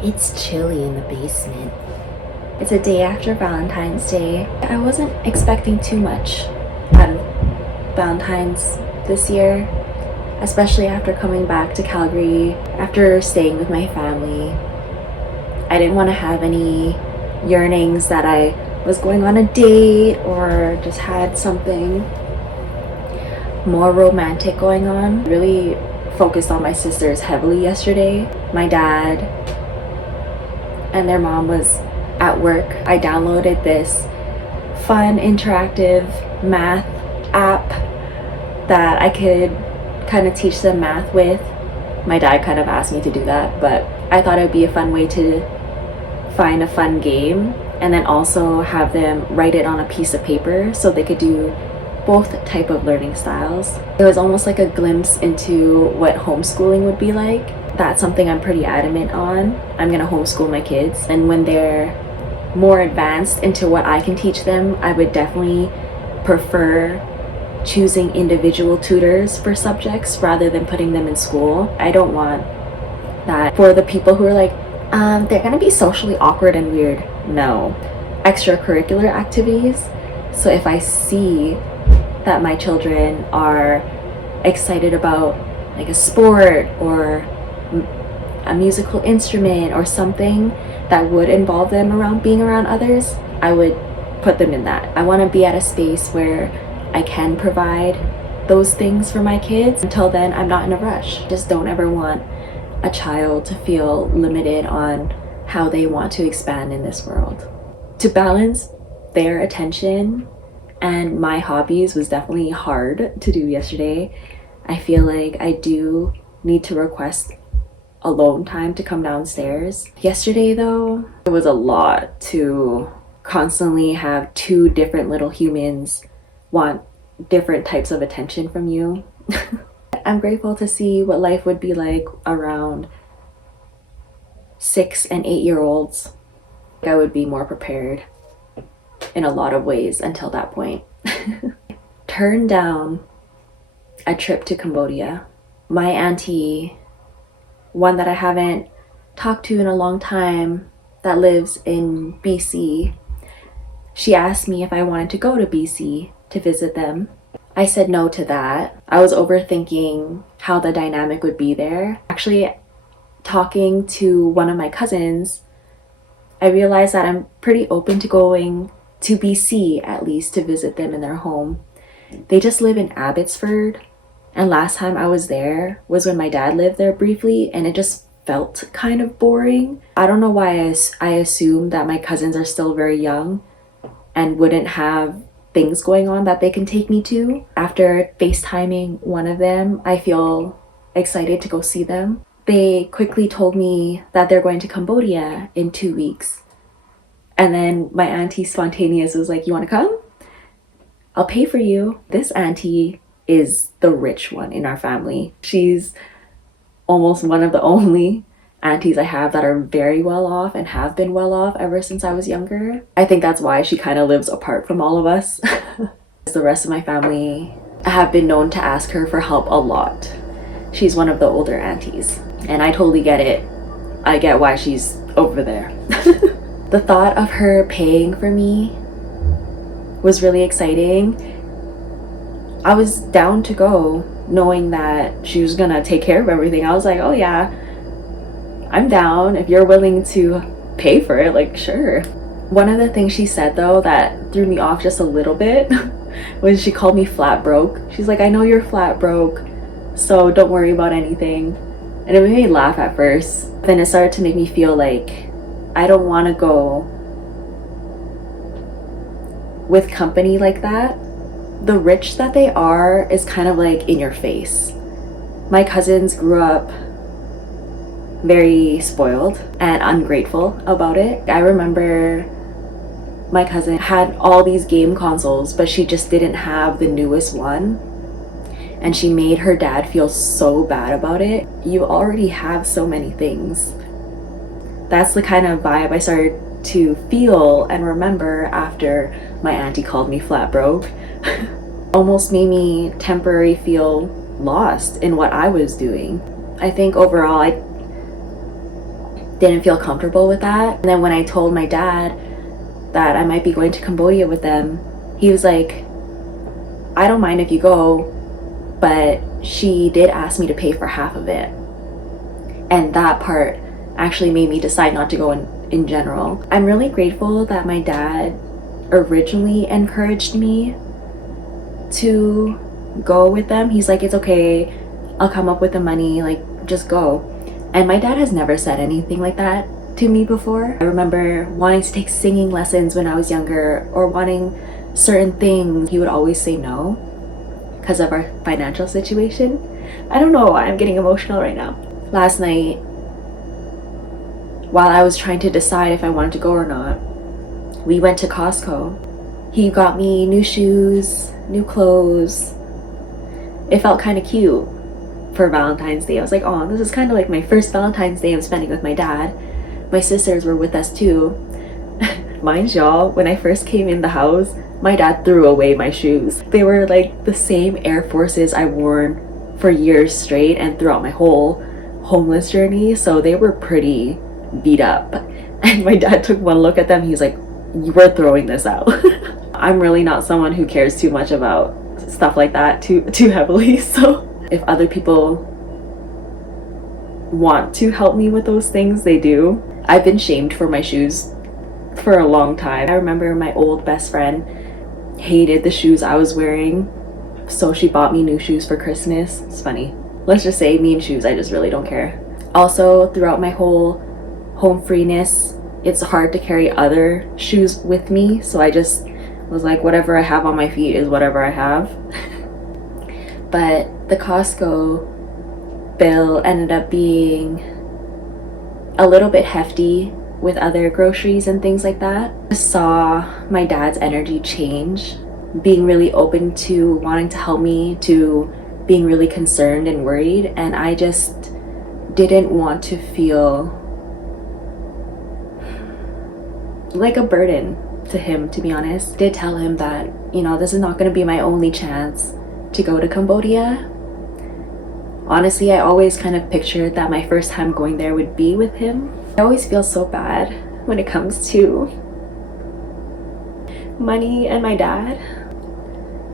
It's chilly in the basement. It's a day after Valentine's Day. I wasn't expecting too much out of Valentine's this year, especially after coming back to Calgary, after staying with my family. I didn't want to have any yearnings that I was going on a date or just had something more romantic going on. Really focused on my sisters heavily yesterday. My dad and their mom was at work. I downloaded this fun interactive math app that I could kind of teach them math with. My dad kind of asked me to do that, but I thought it would be a fun way to find a fun game and then also have them write it on a piece of paper so they could do both type of learning styles. It was almost like a glimpse into what homeschooling would be like. That's something I'm pretty adamant on. I'm gonna homeschool my kids, and when they're more advanced into what I can teach them, I would definitely prefer choosing individual tutors for subjects rather than putting them in school. I don't want that for the people who are like, they're gonna be socially awkward and weird. No. Extracurricular activities. So if I see that my children are excited about like a sport or a musical instrument or something that would involve them around being around others, I would put them in that. I want to be at a space where I can provide those things for my kids. Until then, I'm not in a rush. Just don't ever want a child to feel limited on how they want to expand in this world. To balance their attention and my hobbies was definitely hard to do yesterday. I feel like I do need to request alone time to come downstairs. Yesterday though, it was a lot to constantly have two different little humans want different types of attention from you. I'm grateful to see what life would be like around 6 and 8-year-olds. I would be more prepared in a lot of ways until that point. Turned down a trip to Cambodia. My auntie, one that I haven't talked to in a long time, that lives in BC, she asked me if I wanted to go to BC to visit them. I said no to that. I was overthinking how the dynamic would be there. Actually, talking to one of my cousins, I realized that I'm pretty open to going to BC at least to visit them in their home. They just live in Abbotsford, and last time I was there was when my dad lived there briefly, and it just felt kind of boring. I don't know why I assumed that my cousins are still very young and wouldn't have things going on that they can take me to. After FaceTiming one of them, I feel excited to go see them. They quickly told me that they're going to Cambodia in 2 weeks. And then my auntie spontaneous was like, you want to come? I'll pay for you. This auntie is the rich one in our family. She's almost one of the only aunties I have that are very well off and have been well off ever since I was younger. I think that's why she kind of lives apart from all of us. The rest of my family have been known to ask her for help a lot. She's one of the older aunties, and I totally get it. I get why she's over there. The thought of her paying for me was really exciting. I was down to go knowing that she was gonna take care of everything. I was like, oh yeah, I'm down if you're willing to pay for it, like sure. One of the things she said though that threw me off just a little bit was she called me flat broke. She's like, I know you're flat broke, so don't worry about anything. And it made me laugh at first. Then it started to make me feel like I don't want to go with company like that. The rich that they are is kind of like in your face. My cousins grew up very spoiled and ungrateful about it. I remember my cousin had all these game consoles, but she just didn't have the newest one. And she made her dad feel so bad about it. You already have so many things. That's the kind of vibe I started to feel and remember after my auntie called me flat broke. Almost made me temporarily feel lost in what I was doing. I think overall didn't feel comfortable with that. And then when I told my dad that I might be going to Cambodia with them, he was like, I don't mind if you go, but she did ask me to pay for half of it. And that part actually made me decide not to go in general. I'm really grateful that my dad originally encouraged me to go with them. He's like, it's okay, I'll come up with the money, like, just go. And my dad has never said anything like that to me before. I remember wanting to take singing lessons when I was younger, or wanting certain things. He would always say no because of our financial situation. I don't know why I'm getting emotional right now. Last night, while I was trying to decide if I wanted to go or not, we went to Costco. He got me new shoes, new clothes. It felt kind of cute for Valentine's Day. I was like, oh, this is kind of like my first Valentine's Day I'm spending with my dad. My sisters were with us too. Mind y'all, when I first came in the house, my dad threw away my shoes. They were like the same Air Forces I wore for years straight and throughout my whole homeless journey, so they were pretty beat up. And my dad took one look at them, he's like, we're throwing this out. I'm really not someone who cares too much about stuff like that too heavily, so if other people want to help me with those things, they do. I've been shamed for my shoes for a long time. I remember my old best friend hated the shoes I was wearing, so she bought me new shoes for Christmas. It's funny. Let's just say me and shoes, I just really don't care. Also, throughout my whole home freeness, it's hard to carry other shoes with me, so I just was like, whatever I have on my feet is whatever I have. But the Costco bill ended up being a little bit hefty with other groceries and things like that. I saw my dad's energy change, being really open to wanting to help me, to being really concerned and worried, and I just didn't want to feel like a burden to him, to be honest. I did tell him that, you know, this is not going to be my only chance to go to Cambodia. Honestly, I always kind of pictured that my first time going there would be with him. I always feel so bad when it comes to money and my dad.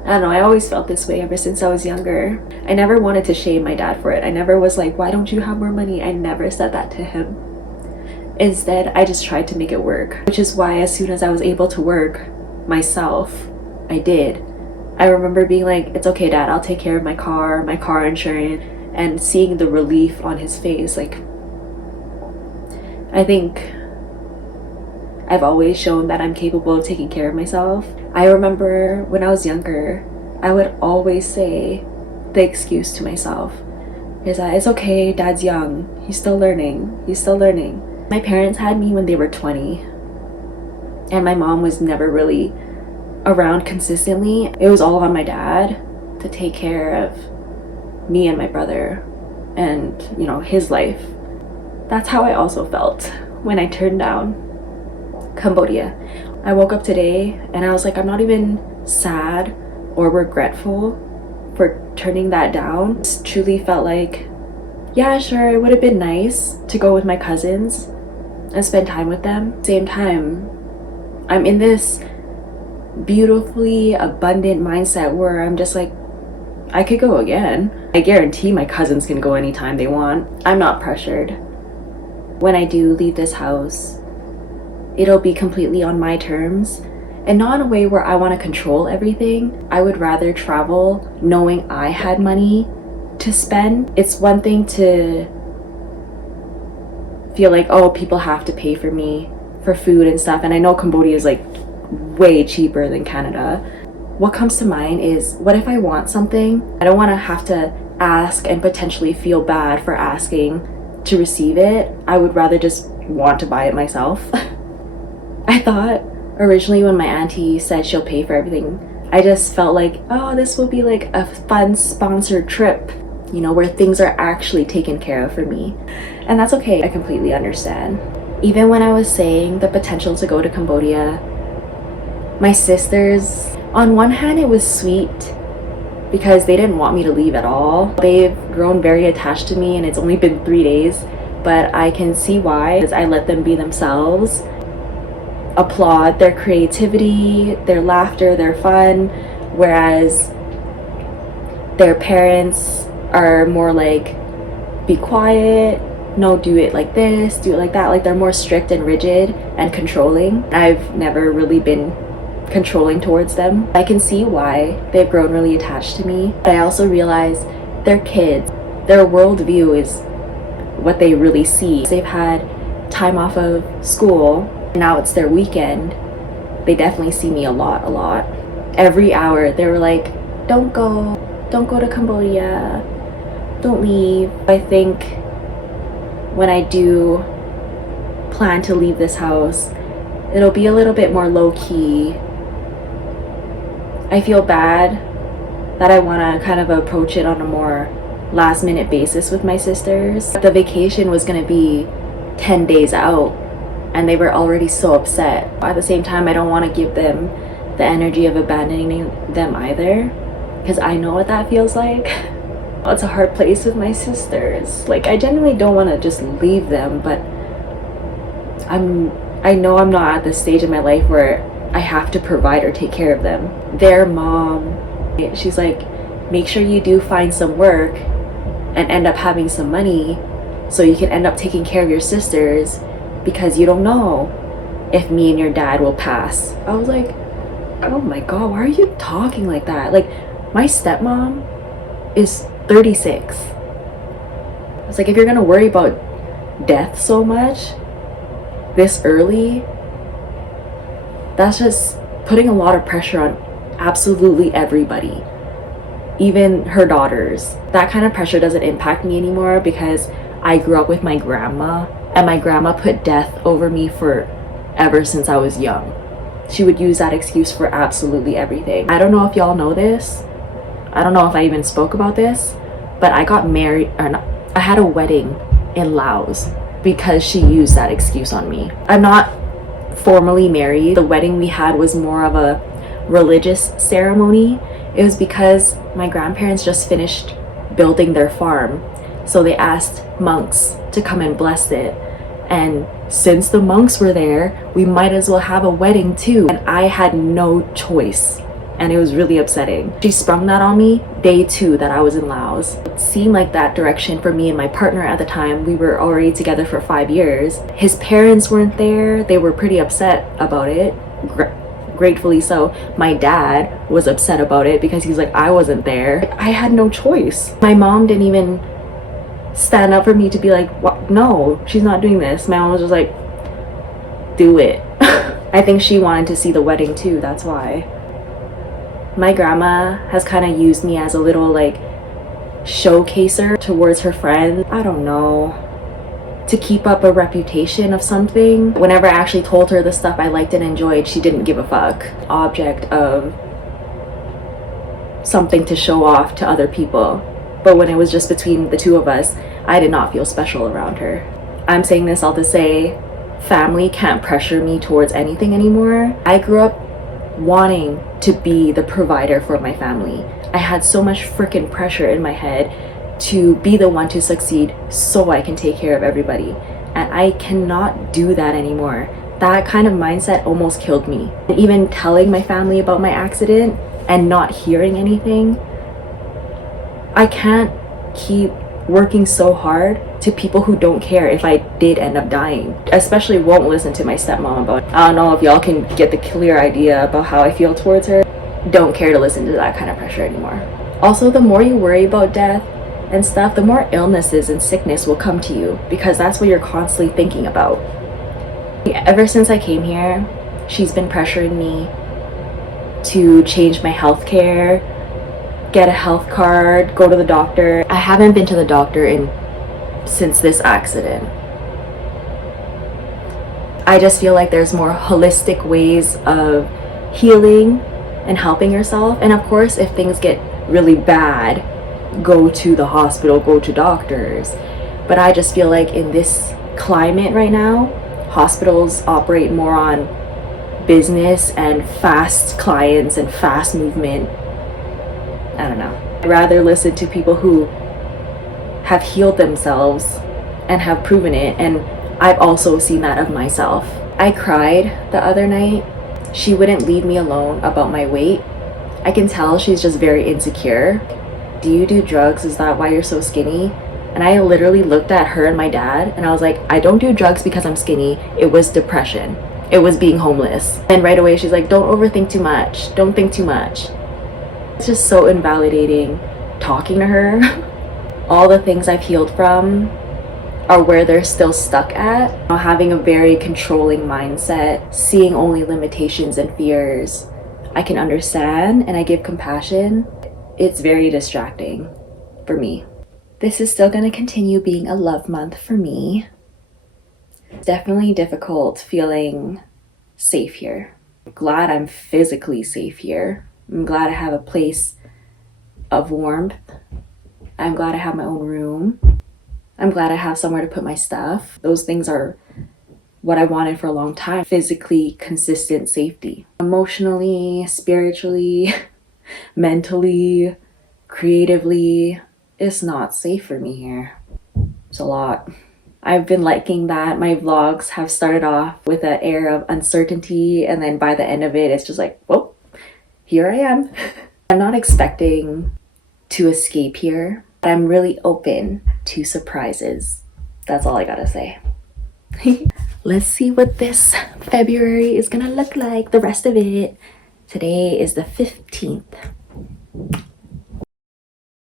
I don't know, I always felt this way ever since I was younger. I never wanted to shame my dad for it. I never was like, why don't you have more money? I never said that to him. Instead, I just tried to make it work, which is why as soon as I was able to work myself, I did. I remember being like, it's okay, Dad, I'll take care of my car insurance, and seeing the relief on his face. Like, I think I've always shown that I'm capable of taking care of myself. I remember when I was younger, I would always say the excuse to myself is that it's okay, Dad's young, he's still learning. My parents had me when they were 20, and my mom was never really around consistently. It was all on my dad to take care of me and my brother and, you know, his life. That's how I also felt when I turned down Cambodia. I woke up today and I was like, I'm not even sad or regretful for turning that down. It truly felt like, yeah, sure, it would have been nice to go with my cousins and spend time with them. Same time, I'm in this beautifully abundant mindset where I'm just like, I could go again. I guarantee my cousins can go anytime they want. I'm not pressured. When I do leave this house, it'll be completely on my terms, and not in a way where I want to control everything. I would rather travel knowing I had money to spend. It's one thing to feel like, oh, people have to pay for me for food and stuff, and I know Cambodia is like way cheaper than Canada. What comes to mind is, what if I want something? I don't want to have to ask and potentially feel bad for asking to receive it. I would rather just want to buy it myself. I thought originally when my auntie said she'll pay for everything, I just felt like, oh, this will be like a fun sponsored trip, you know, where things are actually taken care of for me. And that's okay, I completely understand. Even when I was saying the potential to go to Cambodia, my sisters, on one hand it was sweet because they didn't want me to leave at all. They've grown very attached to me, and it's only been 3 days, but I can see why, because I let them be themselves, applaud their creativity, their laughter, their fun, whereas their parents are more like, be quiet, no, do it like this, do it like that. Like, they're more strict and rigid and controlling. I've never really been controlling towards them. I can see why they've grown really attached to me, but I also realize they're kids. Their worldview is what they really see. They've had time off of school, now it's their weekend. They definitely see me a lot. Every hour they were like, don't go to Cambodia, don't leave. I think when I do plan to leave this house, it'll be a little bit more low-key. I feel bad that I want to kind of approach it on a more last-minute basis with my sisters. The vacation was going to be 10 days out, and they were already so upset. At the same time, I don't want to give them the energy of abandoning them either, because I know what that feels like. It's a hard place with my sisters. Like, I genuinely don't want to just leave them, but I know I'm not at the stage in my life where I have to provide or take care of them. Their mom, she's like, make sure you do find some work and end up having some money so you can end up taking care of your sisters, because you don't know if me and your dad will pass. I was like, oh my god, why are you talking like that? Like, my stepmom is 36. It's like, if you're gonna worry about death so much this early, that's just putting a lot of pressure on absolutely everybody, even her daughters. That kind of pressure doesn't impact me anymore because I grew up with my grandma, and my grandma put death over me for ever since I was young. She would use that excuse for absolutely everything. I don't know if y'all know this. I don't know if I even spoke about this, but I got married, or not, I had a wedding in Laos because she used that excuse on me. I'm not formally married. The wedding we had was more of a religious ceremony. It was because my grandparents just finished building their farm, so they asked monks to come and bless it. And since the monks were there, we might as well have a wedding too. And I had no choice, and it was really upsetting. She sprung that on me day 2 that I was in Laos. It seemed like that direction for me and my partner at the time. We were already together for 5 years. His parents weren't there. They were pretty upset about it. Gratefully so. My dad was upset about it because he's like, I wasn't there. I had no choice. My mom didn't even stand up for me to be like, what? No, she's not doing this. My mom was just like, do it. I think she wanted to see the wedding too, that's why. My grandma has kind of used me as a little like showcaser towards her friends. I don't know, to keep up a reputation of something. Whenever I actually told her the stuff I liked and enjoyed, she didn't give a fuck. Object of something to show off to other people. But when it was just between the two of us, I did not feel special around her. I'm saying this all to say, family can't pressure me towards anything anymore. I grew up wanting to be the provider for my family. I had so much freaking pressure in my head to be the one to succeed so I can take care of everybody. And I cannot do that anymore. That kind of mindset almost killed me. Even telling my family about my accident and not hearing anything, I can't keep working so hard to people who don't care if I did end up dying. Especially won't listen to my stepmom about it. I don't know if y'all can get the clear idea about how I feel towards her. Don't care to listen to that kind of pressure anymore. Also, the more you worry about death and stuff, the more illnesses and sickness will come to you, because that's what you're constantly thinking about. Ever since I came here, she's been pressuring me to change my healthcare, get a health card, go to the doctor. I haven't been to the doctor since this accident. I just feel like there's more holistic ways of healing and helping yourself. And of course, if things get really bad, go to the hospital, go to doctors. But I just feel like in this climate right now, hospitals operate more on business and fast clients and fast movement. I don't know. I'd rather listen to people who have healed themselves and have proven it, and I've also seen that of myself. I cried the other night. She wouldn't leave me alone about my weight. I can tell she's just very insecure. Do you do drugs? Is that why you're so skinny? And I literally looked at her and my dad and I was like, I don't do drugs because I'm skinny. It was depression. It was being homeless. And right away she's like, don't overthink too much. Don't think too much. It's just so invalidating talking to her. All the things I've healed from are where they're still stuck at. Having a very controlling mindset, seeing only limitations and fears. I can understand and I give compassion. It's very distracting for me. This is still going to continue being a love month for me. It's definitely difficult feeling safe here. I'm glad I'm physically safe here. I'm glad I have a place of warmth. I'm glad I have my own room. I'm glad I have somewhere to put my stuff. Those things are what I wanted for a long time. Physically consistent safety. Emotionally, spiritually, mentally, creatively, it's not safe for me here. It's a lot. I've been liking that my vlogs have started off with an air of uncertainty, and then by the end of it, it's just like, whoa, here I am. I'm not expecting to escape here, but I'm really open to surprises. That's all I gotta say. Let's see what this February is gonna look like, the rest of it. Today is the 15th.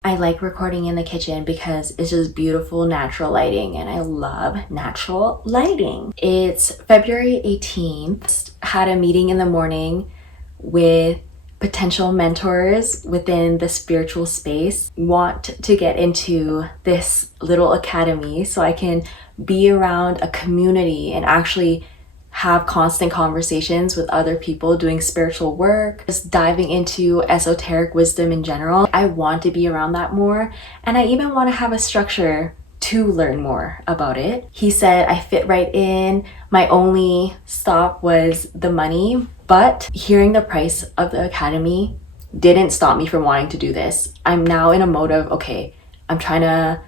I like recording in the kitchen because it's just beautiful natural lighting and I love natural lighting. It's February 18th. Had a meeting in the morning with potential mentors within the spiritual space. Want to get into this little academy so I can be around a community and actually have constant conversations with other people doing spiritual work, just diving into esoteric wisdom in general. I want to be around that more, and I even want to have a structure to learn more about it. He said I fit right in. My only stop was the money, but hearing the price of the academy didn't stop me from wanting to do this. I'm now in a mode of, okay, I'm trying to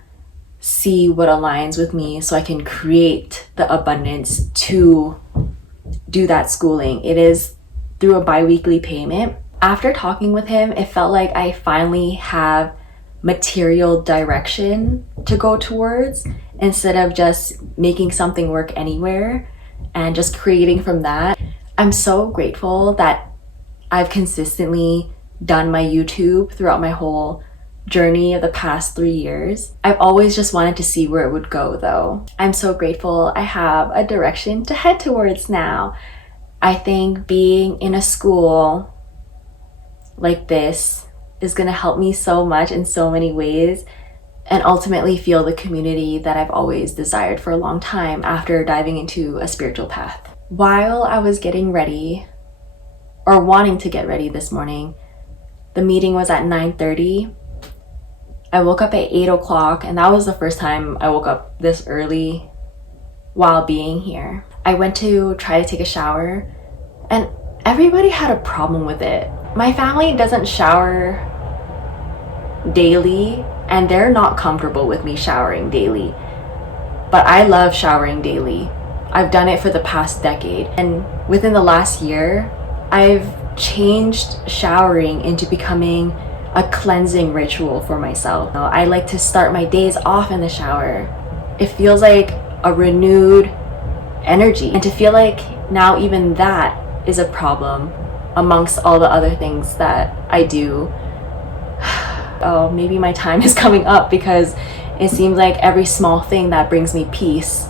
see what aligns with me so I can create the abundance to do that schooling. It is through a bi-weekly payment. After talking with him, it felt like I finally have material direction to go towards instead of just making something work anywhere and just creating from that. I'm so grateful that I've consistently done my YouTube throughout my whole journey of the past 3 years. I've always just wanted to see where it would go though. I'm so grateful I have a direction to head towards now. I think being in a school like this is going to help me so much in so many ways and ultimately feel the community that I've always desired for a long time after diving into a spiritual path. While I was getting ready or wanting to get ready this morning, the meeting was at 9:30. I woke up at 8 o'clock and that was the first time I woke up this early while being here. I went to try to take a shower and everybody had a problem with it. My family doesn't shower daily and they're not comfortable with me showering daily. But I love showering daily. I've done it for the past decade. And within the last year, I've changed showering into becoming a cleansing ritual for myself. I like to start my days off in the shower. It feels like a renewed energy. And to feel like now even that is a problem amongst all the other things that I do. Oh, maybe my time is coming up because it seems like every small thing that brings me peace,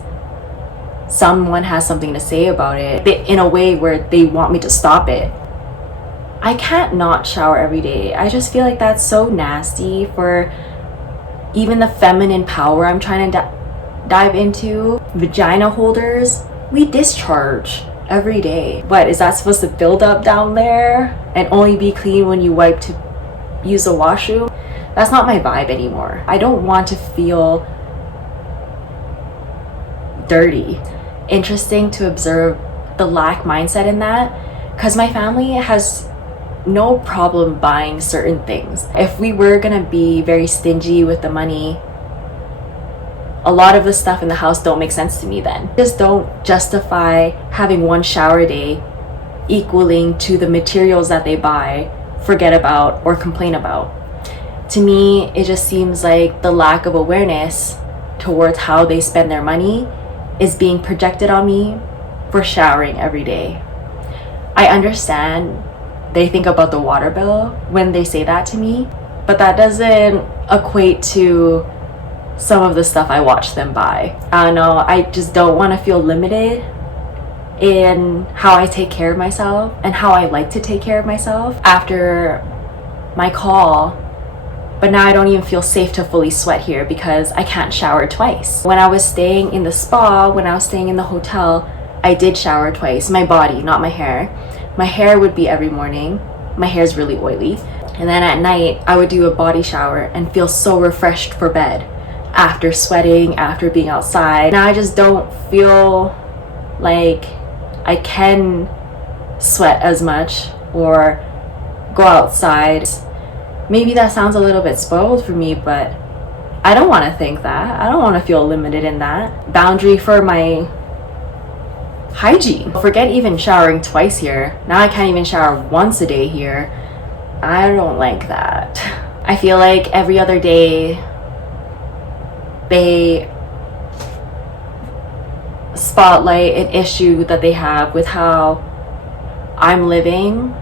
someone has something to say about it in a way where they want me to stop it. I can't not shower every day. I just feel like that's so nasty for even the feminine power I'm trying to dive into. Vagina holders, we discharge every day. What, is that supposed to build up down there and only be clean when you wipe to use the washroom? That's not my vibe anymore. I don't want to feel dirty. Interesting to observe the lack mindset in that, because my family has no problem buying certain things. If we were gonna be very stingy with the money, a lot of the stuff in the house don't make sense to me then. Just don't justify having one shower a day equaling to the materials that they buy, forget about, or complain about. To me, it just seems like the lack of awareness towards how they spend their money is being projected on me for showering every day. I understand they think about the water bill when they say that to me, but that doesn't equate to some of the stuff I watch them buy. I don't know, I just don't want to feel limited in how I take care of myself and how I like to take care of myself after my call. But now I don't even feel safe to fully sweat here because I can't shower twice. When I was staying in the spa, when I was staying in the hotel, I did shower twice. My body, not my hair. My hair would be every morning. My hair is really oily. And then at night, I would do a body shower and feel so refreshed for bed after sweating, after being outside. Now I just don't feel like I can sweat as much or go outside. Maybe that sounds a little bit spoiled for me, but I don't want to think that. I don't want to feel limited in that. Boundary for my hygiene. Forget even showering twice here. Now I can't even shower once a day here. I don't like that. I feel like every other day they spotlight an issue that they have with how I'm living.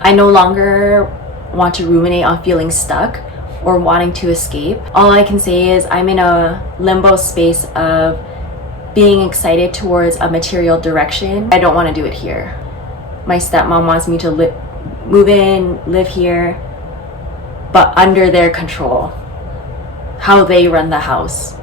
I no longer want to ruminate on feeling stuck or wanting to escape. All I can say is I'm in a limbo space of being excited towards a material direction. I don't want to do it here. My stepmom wants me to move in, live here, but under their control. How they run the house,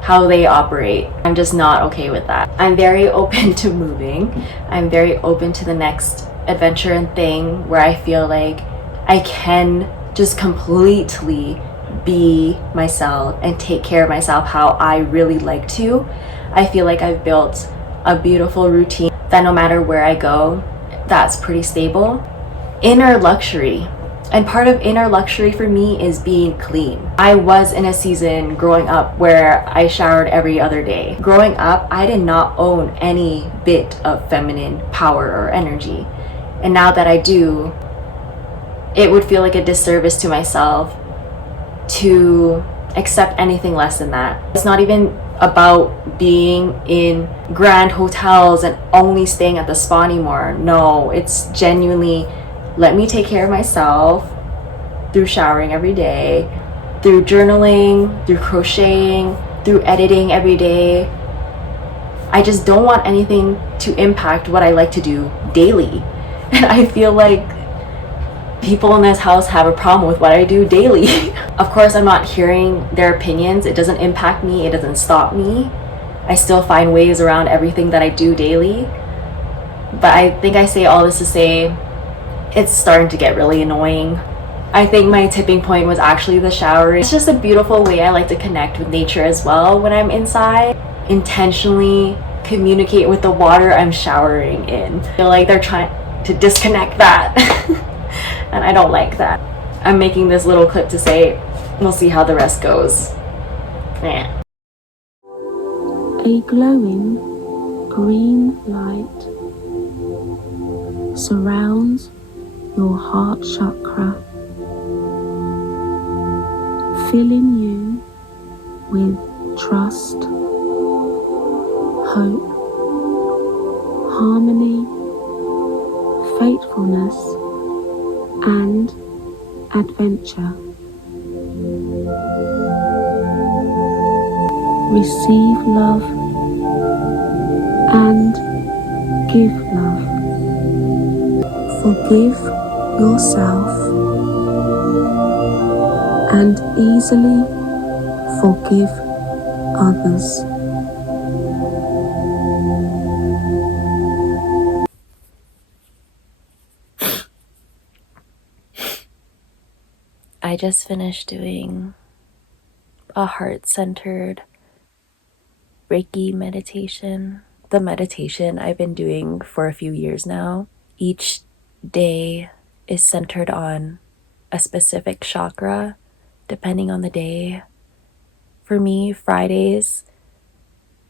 how they operate. I'm just not okay with that. I'm very open to moving. I'm very open to the next adventure and thing where I feel like I can just completely be myself and take care of myself how I really like to. I feel like I've built a beautiful routine that no matter where I go, that's pretty stable. Inner luxury. And part of inner luxury for me is being clean. I was in a season growing up where I showered every other day. Growing up, I did not own any bit of feminine power or energy. And now that I do, it would feel like a disservice to myself to accept anything less than that. It's not even about being in grand hotels and only staying at the spa anymore. No, it's genuinely, let me take care of myself through showering every day, through journaling, through crocheting, through editing every day. I just don't want anything to impact what I like to do daily. And I feel like people in this house have a problem with what I do daily. Of course, I'm not hearing their opinions. It doesn't impact me. It doesn't stop me. I still find ways around everything that I do daily. But I think I say all this to say it's starting to get really annoying. I think my tipping point was actually the shower. It's just a beautiful way I like to connect with nature as well when I'm inside. Intentionally communicate with the water I'm showering in. I feel like they're trying to disconnect that. And I don't like that. I'm making this little clip to say, we'll see how the rest goes. Yeah. A glowing green light surrounds your heart chakra, filling you with trust, hope, harmony, faithfulness, and adventure. Receive love and give love. Forgive yourself and easily forgive others. I just finished doing a heart-centered Reiki meditation. The meditation I've been doing for a few years now. Each day is centered on a specific chakra, depending on the day. For me, Fridays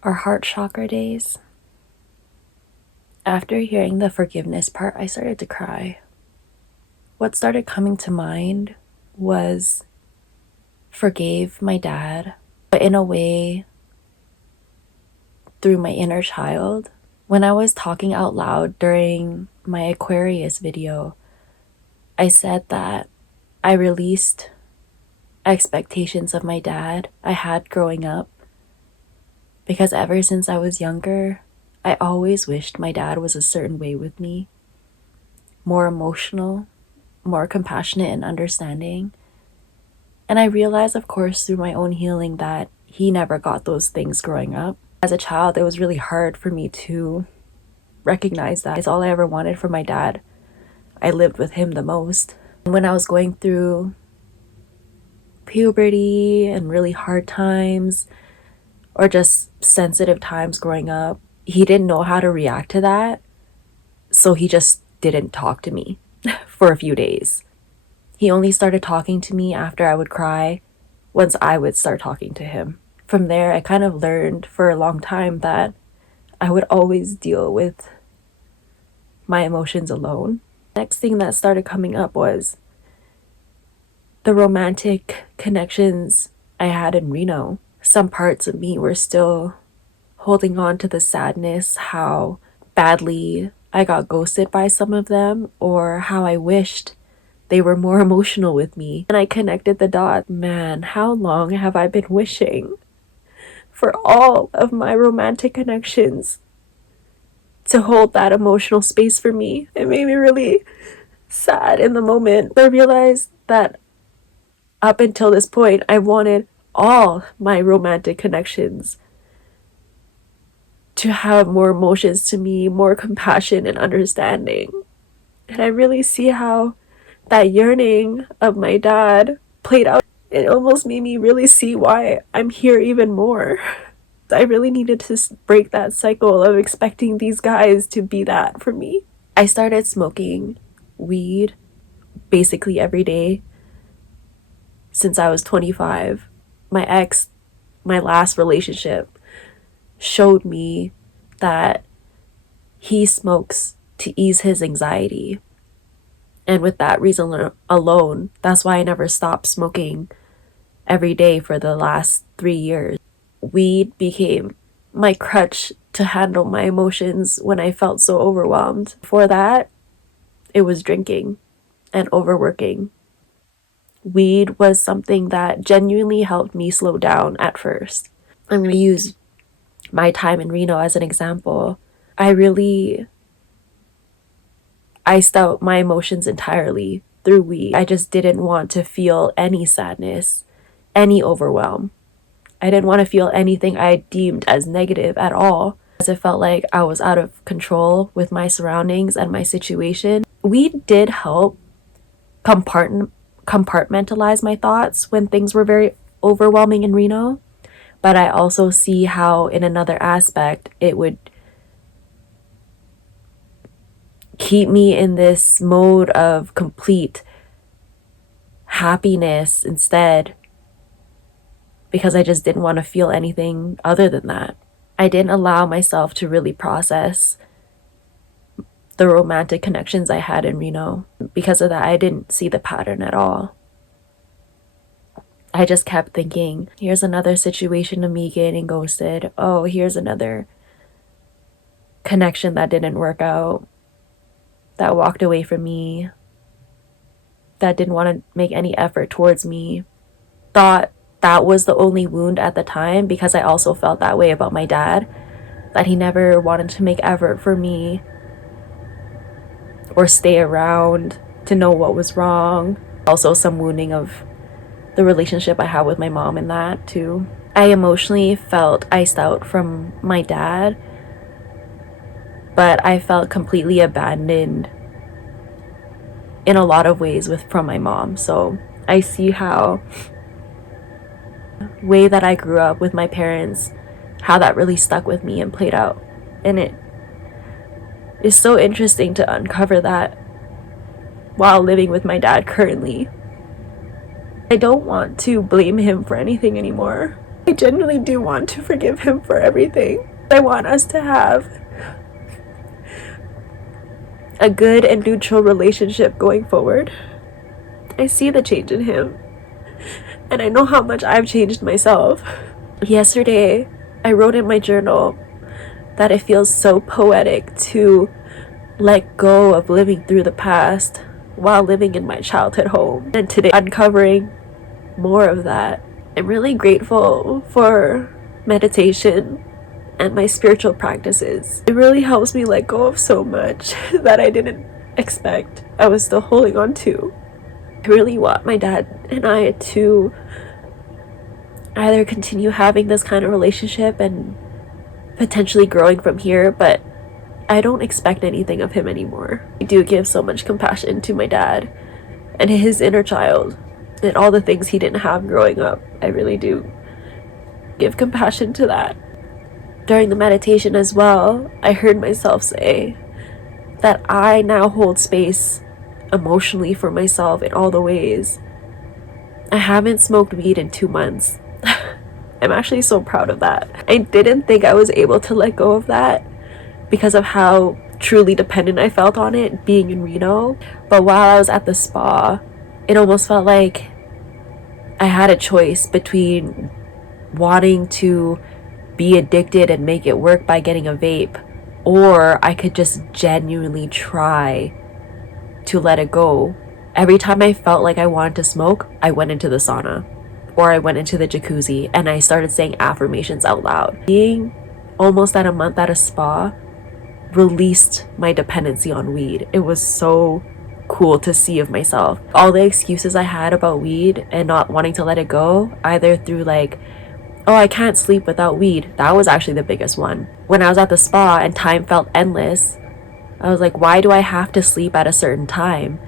our heart chakra days. After hearing the forgiveness part, I started to cry. What started coming to mind was forgave my dad, but in a way through my inner child. When I was talking out loud during my Aquarius video, I said that I released expectations of my dad I had growing up, because ever since I was younger, I always wished my dad was a certain way with me, more emotional, more compassionate and understanding. And I realized, of course, through my own healing that he never got those things growing up. As a child, it was really hard for me to recognize that. It's all I ever wanted from my dad. I lived with him the most. When I was going through puberty and really hard times, or just sensitive times growing up, he didn't know how to react to that. So he just didn't talk to me for a few days. He only started talking to me after I would cry, once I would start talking to him. From there, I kind of learned for a long time that I would always deal with my emotions alone. Next thing that started coming up was the romantic connections I had in Reno. Some parts of me were still holding on to the sadness, how badly I got ghosted by some of them, or how I wished they were more emotional with me. And I connected the dots. Man, how long have I been wishing for all of my romantic connections to hold that emotional space for me? It made me really sad in the moment. I realized that up until this point, I wanted all my romantic connections to have more emotions to me, more compassion and understanding. And I really see how that yearning of my dad played out. It almost made me really see why I'm here even more. I really needed to break that cycle of expecting these guys to be that for me. I started smoking weed basically every day since I was 25. My ex, my last relationship, showed me that he smokes to ease his anxiety. And with that reason alone, that's why I never stopped smoking every day for the last 3 years. Weed became my crutch to handle my emotions when I felt so overwhelmed. For that, it was drinking and overworking. Weed was something that genuinely helped me slow down at first. I'm going to use my time in Reno as an example. I really iced out my emotions entirely through weed. I just didn't want to feel any sadness, any overwhelm. I didn't want to feel anything I deemed as negative at all, as it felt like I was out of control with my surroundings and my situation. Weed did help compartmentalize my thoughts when things were very overwhelming in Reno, but I also see how in another aspect it would keep me in this mode of complete happiness instead, because I just didn't want to feel anything other than that. I didn't allow myself to really process the romantic connections I had in Reno. Because of that, I didn't see the pattern at all. I just kept thinking, here's another situation of me getting ghosted. Oh, here's another connection that didn't work out, that walked away from me, that didn't want to make any effort towards me. Thought that was the only wound at the time, because I also felt that way about my dad, that he never wanted to make effort for me or stay around to know what was wrong. Also some wounding of the relationship I have with my mom in that too. I emotionally felt iced out from my dad, but I felt completely abandoned in a lot of ways from my mom. So I see how way that I grew up with my parents, how that really stuck with me and played out. And it is so interesting to uncover that while living with my dad currently. I don't want to blame him for anything anymore. I genuinely do want to forgive him for everything. I want us to have a good and neutral relationship going forward. I see the change in him, and I know how much I've changed myself. Yesterday, I wrote in my journal that it feels so poetic to let go of living through the past while living in my childhood home. And today, uncovering more of that. I'm really grateful for meditation and my spiritual practices. It really helps me let go of so much that I didn't expect I was still holding on to. I really want my dad and I to either continue having this kind of relationship and potentially growing from here, but I don't expect anything of him anymore. I do give so much compassion to my dad and his inner child and all the things he didn't have growing up. I really do give compassion to that. During the meditation as well, I heard myself say that I now hold space emotionally for myself in all the ways. I haven't smoked weed in 2 months. I'm actually so proud of that. I didn't think I was able to let go of that because of how truly dependent I felt on it being in Reno. But while I was at the spa, it almost felt like I had a choice between wanting to be addicted and make it work by getting a vape, or I could just genuinely try to let it go. Every time I felt like I wanted to smoke, I went into the sauna or I went into the jacuzzi and I started saying affirmations out loud. Being almost at a month at a spa released my dependency on weed. It was so cool to see of myself. All the excuses I had about weed and not wanting to let it go, either through like, oh, I can't sleep without weed. That was actually the biggest one. When I was at the spa and time felt endless, I was like, why do I have to sleep at a certain time?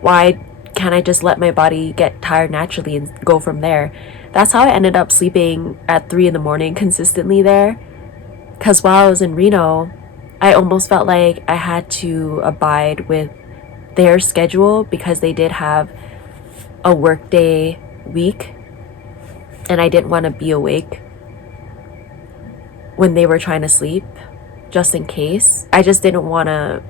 Why can't I just let my body get tired naturally and go from there? That's how I ended up sleeping at 3 in the morning consistently there. Because while I was in Reno, I almost felt like I had to abide with their schedule because they did have a workday week and I didn't want to be awake when they were trying to sleep, just in case. I just didn't want to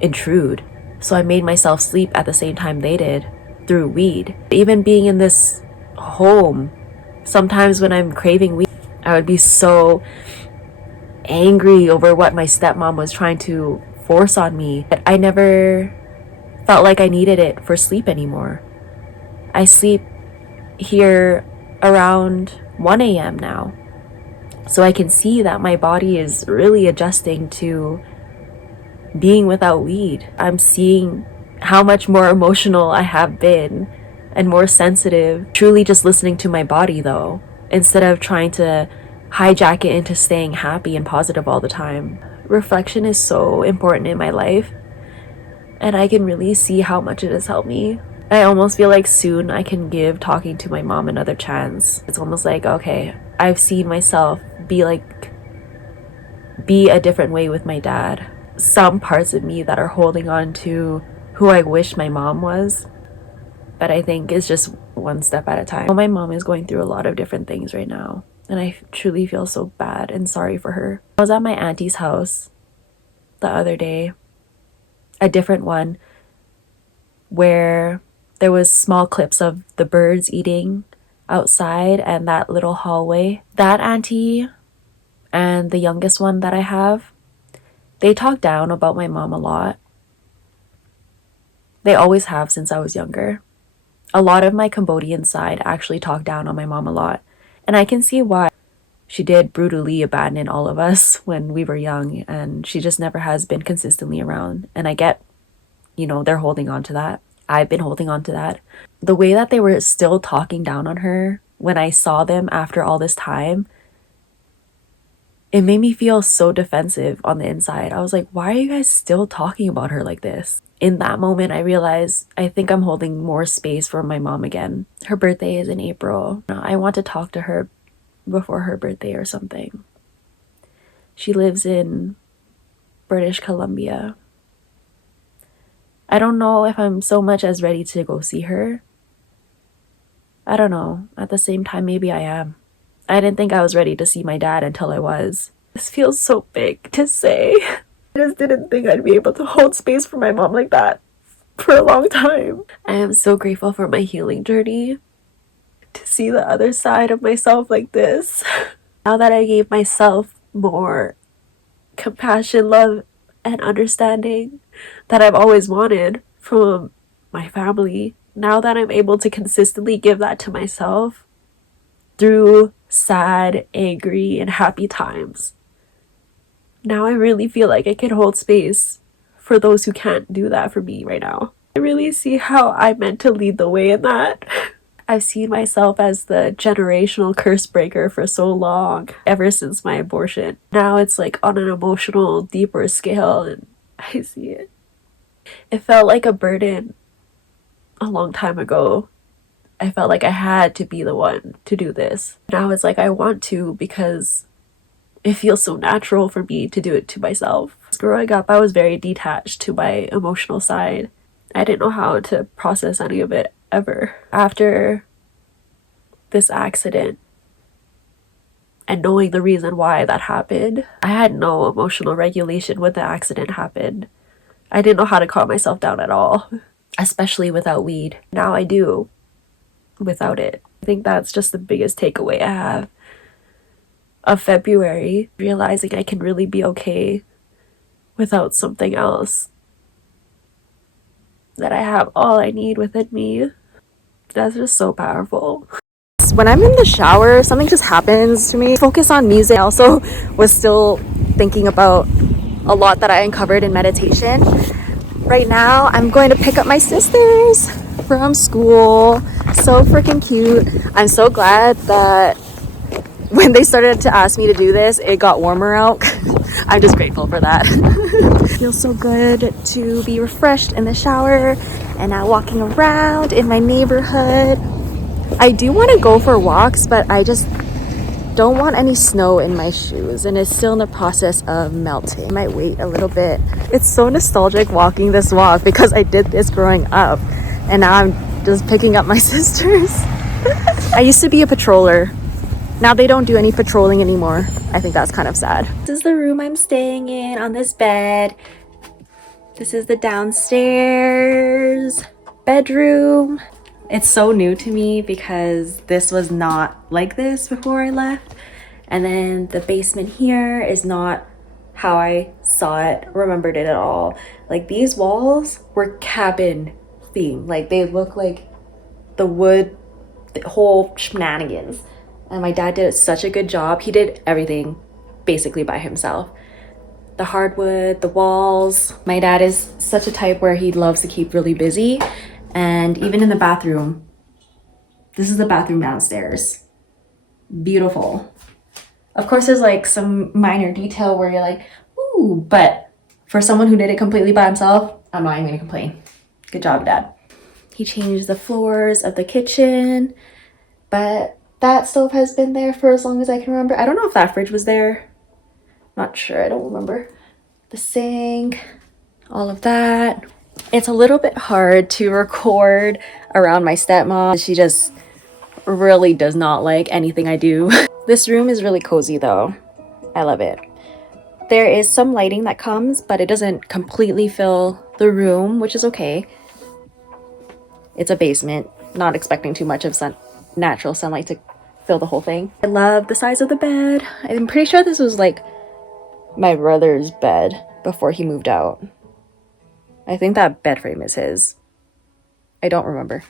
intrude. So I made myself sleep at the same time they did through weed. Even being in this home, sometimes when I'm craving weed, I would be so angry over what my stepmom was trying to force on me. But I never felt like I needed it for sleep anymore. I sleep here around 1 a.m. now. So I can see that my body is really adjusting to being without weed. I'm seeing how much more emotional I have been and more sensitive, truly just listening to my body though, instead of trying to hijack it into staying happy and positive all the time. Reflection is so important in my life, and I can really see how much it has helped me. I almost feel like soon I can give talking to my mom another chance. It's almost like, okay, I've seen myself be a different way with my dad. Some parts of me that are holding on to who I wish my mom was, but I think it's just one step at a time. My mom is going through a lot of different things right now, and I truly feel so bad and sorry for her. I was at my auntie's house the other day, a different one, where there was small clips of the birds eating outside and that little hallway. That auntie and the youngest one that I have, they talk down about my mom a lot. They always have since I was younger. A lot of my Cambodian side actually talk down on my mom a lot. And I can see why. She did brutally abandon all of us when we were young, and she just never has been consistently around. And I get, they're holding on to that. I've been holding on to that. The way that they were still talking down on her when I saw them after all this time, it made me feel so defensive on the inside. I was like, why are you guys still talking about her like this? In that moment, I realized I think I'm holding more space for my mom again. Her birthday is in April. I want to talk to her before her birthday or something. She lives in British Columbia. I don't know if I'm so much as ready to go see her, I don't know. At the same time, maybe I am. I didn't think I was ready to see my dad until I was. This feels so big to say. I just didn't think I'd be able to hold space for my mom like that for a long time. I am so grateful for my healing journey, to see the other side of myself like this. Now that I gave myself more compassion, love, and understanding that I've always wanted from my family, now that I'm able to consistently give that to myself through sad, angry, and happy times, now I really feel like I can hold space for those who can't do that for me right now. I really see how I'm meant to lead the way in that. I've seen myself as the generational curse breaker for so long, ever since my abortion. Now it's like on an emotional, deeper scale, and I see it. It felt like a burden a long time ago. I felt like I had to be the one to do this. Now it's like I want to, because it feels so natural for me to do it to myself. Growing up, I was very detached to my emotional side. I didn't know how to process any of it ever. After this accident and knowing the reason why that happened, I had no emotional regulation when the accident happened. I didn't know how to calm myself down at all, especially without weed. Now I do without it. I think that's just the biggest takeaway I have of February, realizing I can really be okay without something else. That I have all I need within me. That's just so powerful. When I'm in the shower, something just happens to me. Focus on music. I also was still thinking about a lot that I uncovered in meditation. Right now, I'm going to pick up my sisters from school. So freaking cute. I'm so glad that when they started to ask me to do this, it got warmer out. I'm just grateful for that. It feels so good to be refreshed in the shower and now walking around in my neighborhood. I do want to go for walks, but I just don't want any snow in my shoes, and it's still in the process of melting. I might wait a little bit. It's so nostalgic walking this walk because I did this growing up, and now I'm just picking up my sisters. I used to be a patroller. Now they don't do any patrolling anymore. I think that's kind of sad. This is the room I'm staying in on this bed. This is the downstairs bedroom. It's so new to me because this was not like this before I left. And then the basement here is not how I saw it, remembered it at all. Like these walls were cabin themed. Like they look like the wood, the whole shenanigans. And my dad did such a good job. He did everything basically by himself. The hardwood, the walls. My dad is such a type where he loves to keep really busy. And even in the bathroom, this is the bathroom downstairs. Beautiful. Of course, there's like some minor detail where you're like, ooh, but for someone who did it completely by himself, I'm not even gonna complain. Good job, Dad. He changed the floors of the kitchen, but that stove has been there for as long as I can remember. I don't know if that fridge was there. Not sure, I don't remember. The sink, all of that. It's a little bit hard to record around my stepmom. She just really does not like anything I do. This room is really cozy though. I love it. There is some lighting that comes, but it doesn't completely fill the room, which is okay. It's a basement, not expecting too much of natural sunlight to fill the whole thing. I love the size of the bed. I'm pretty sure this was like my brother's bed before he moved out. I think that bed frame is his. I don't remember.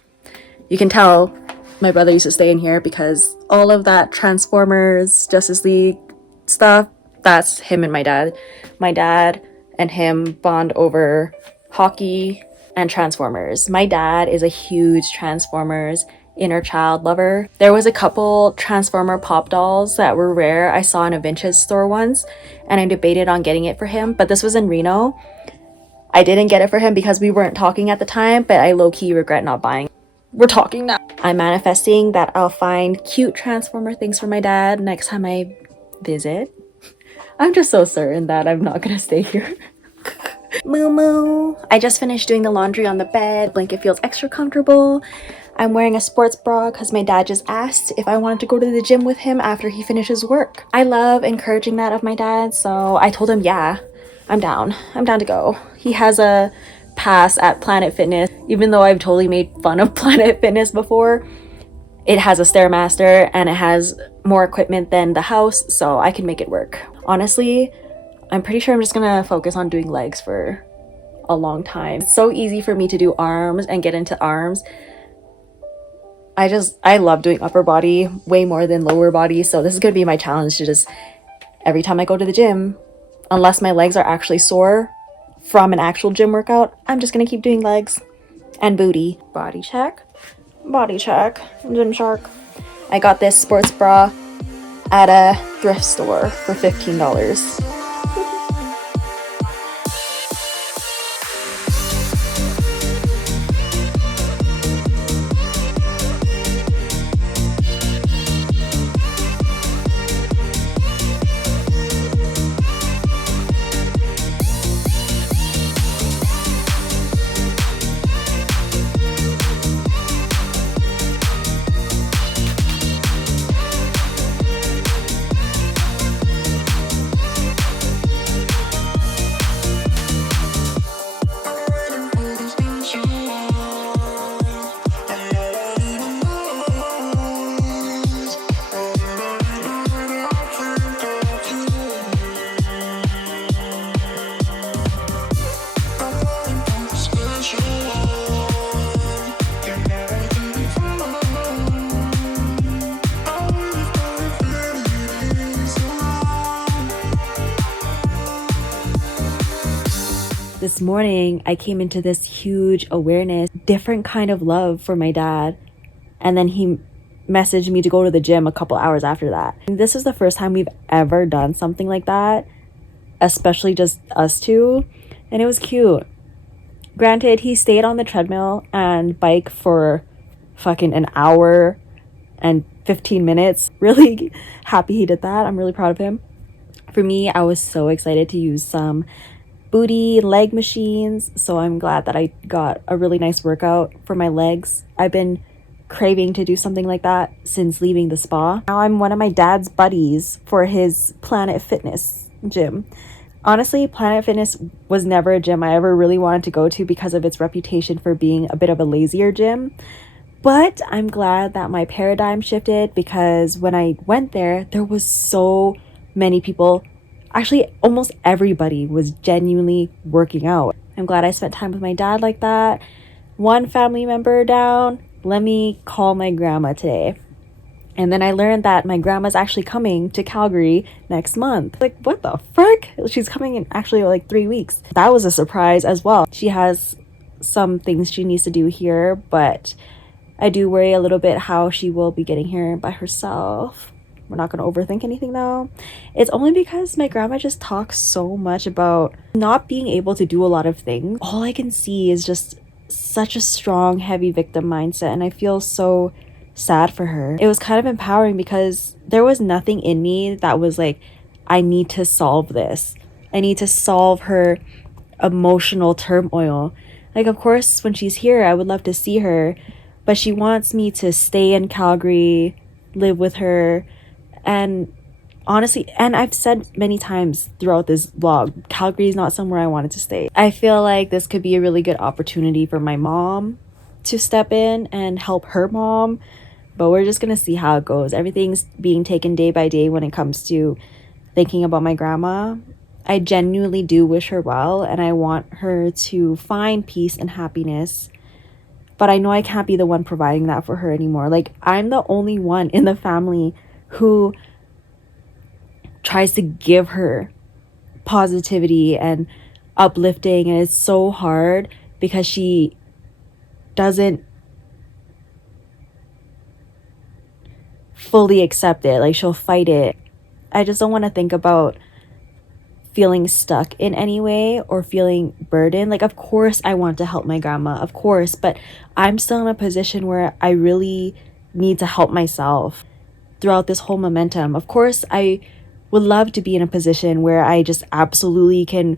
You can tell my brother used to stay in here because all of that Transformers, Justice League stuff, that's him and my dad. My dad and him bond over hockey and Transformers. My dad is a huge Transformers inner child lover. There was a couple Transformer pop dolls that were rare I saw in a vintage store once, and I debated on getting it for him, but this was in Reno. I didn't get it for him because we weren't talking at the time, but I low-key regret not buying. We're talking now. I'm manifesting that I'll find cute Transformer things for my dad next time I visit. I'm just so certain that I'm not gonna stay here. Moo moo. I just finished doing the laundry on the bed. Blanket feels extra comfortable. I'm wearing a sports bra because my dad just asked if I wanted to go to the gym with him after he finishes work. I love encouraging that of my dad, so I told him, yeah, I'm down. I'm down to go. He has a pass at Planet Fitness. Even though I've totally made fun of Planet Fitness before, it has a Stairmaster and it has more equipment than the house, so I can make it work. Honestly, I'm pretty sure I'm just gonna focus on doing legs for a long time. It's so easy for me to do arms and get into arms. I love doing upper body way more than lower body, so this is gonna be my challenge to just, every time I go to the gym, unless my legs are actually sore from an actual gym workout, I'm just gonna keep doing legs and booty. Body check, gym shark. I got this sports bra at a thrift store for $15. This morning, I came into this huge awareness, different kind of love for my dad. And then he messaged me to go to the gym a couple hours after that. And this is the first time we've ever done something like that, especially just us two. And it was cute. Granted, he stayed on the treadmill and bike for fucking an hour and 15 minutes. Really happy he did that. I'm really proud of him. For me, I was so excited to use some booty leg machines, so I'm glad that I got a really nice workout for my legs. I've been craving to do something like that since leaving the spa. Now I'm one of my dad's buddies for his Planet Fitness gym. Honestly, Planet Fitness was never a gym I ever really wanted to go to because of its reputation for being a bit of a lazier gym. But I'm glad that my paradigm shifted, because when I went there, there was so many people. Actually, almost everybody was genuinely working out. I'm glad I spent time with my dad like that. One family member down, let me call my grandma today. And then I learned that my grandma's actually coming to Calgary next month. Like, what the frick? She's coming in actually like 3 weeks. That was a surprise as well. She has some things she needs to do here, but I do worry a little bit how she will be getting here by herself. We're not going to overthink anything though. It's only because my grandma just talks so much about not being able to do a lot of things. All I can see is just such a strong, heavy victim mindset, and I feel so sad for her. It was kind of empowering because there was nothing in me that was like, I need to solve this. I need to solve her emotional turmoil. Like, of course, when she's here, I would love to see her, but she wants me to stay in Calgary, live with her. And honestly, and I've said many times throughout this vlog, Calgary is not somewhere I wanted to stay. I feel like this could be a really good opportunity for my mom to step in and help her mom, but we're just gonna see how it goes. Everything's being taken day by day when it comes to thinking about my grandma. I genuinely do wish her well, and I want her to find peace and happiness, but I know I can't be the one providing that for her anymore. Like, I'm the only one in the family who tries to give her positivity and uplifting, and it's so hard because she doesn't fully accept it. Like, she'll fight it. I just don't want to think about feeling stuck in any way or feeling burdened. Like, of course I want to help my grandma, of course, but I'm still in a position where I really need to help myself throughout this whole momentum. Of course, I would love to be in a position where I just absolutely can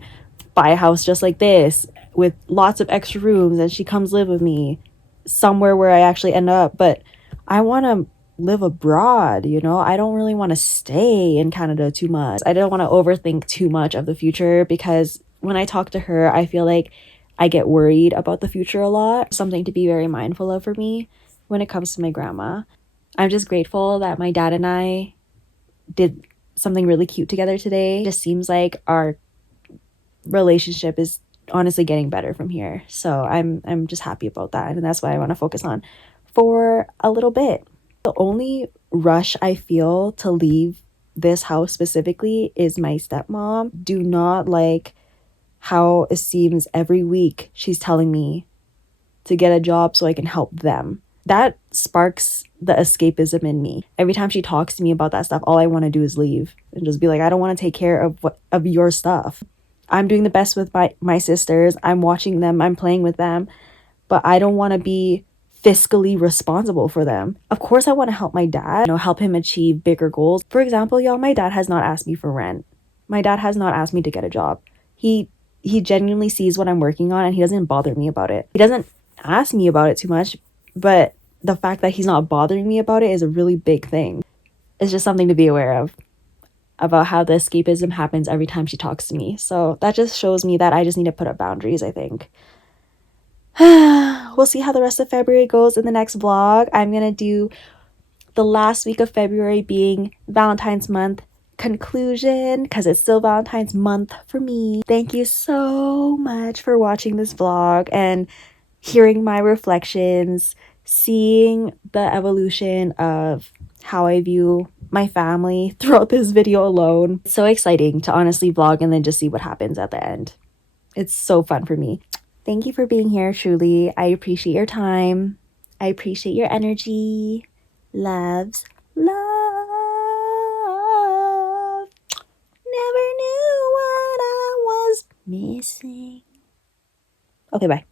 buy a house just like this with lots of extra rooms and she comes live with me somewhere where I actually end up. But I want to live abroad, you know? I don't really want to stay in Canada too much. I don't want to overthink too much of the future, because when I talk to her, I feel like I get worried about the future a lot. Something to be very mindful of for me when it comes to my grandma. I'm just grateful that my dad and I did something really cute together today. It just seems like our relationship is honestly getting better from here. So I'm just happy about that, and that's what I want to focus on for a little bit. The only rush I feel to leave this house specifically is my stepmom. Do not like how it seems every week she's telling me to get a job so I can help them. That sparks the escapism in me. Every time she talks to me about that stuff, all I want to do is leave and just be like, I don't want to take care of your stuff. I'm doing the best with my sisters. I'm watching them. I'm playing with them. But I don't want to be fiscally responsible for them. Of course, I want to help my dad, help him achieve bigger goals. For example, y'all, my dad has not asked me for rent. My dad has not asked me to get a job. He genuinely sees what I'm working on and he doesn't bother me about it. He doesn't ask me about it too much, but the fact that he's not bothering me about it is a really big thing. It's just something to be aware of, about how the escapism happens every time she talks to me. So that just shows me that I just need to put up boundaries, I think. We'll see how the rest of February goes in the next vlog. I'm gonna do the last week of February being Valentine's month conclusion, because it's still Valentine's month for me. Thank you so much for watching this vlog and hearing my reflections, seeing the evolution of how I view my family throughout this video alone. It's so exciting to honestly vlog and then just see what happens at the end. It's so fun for me. Thank you for being here, truly. I appreciate your time. I appreciate your energy. Loves, love. Never knew what I was missing. Okay, bye.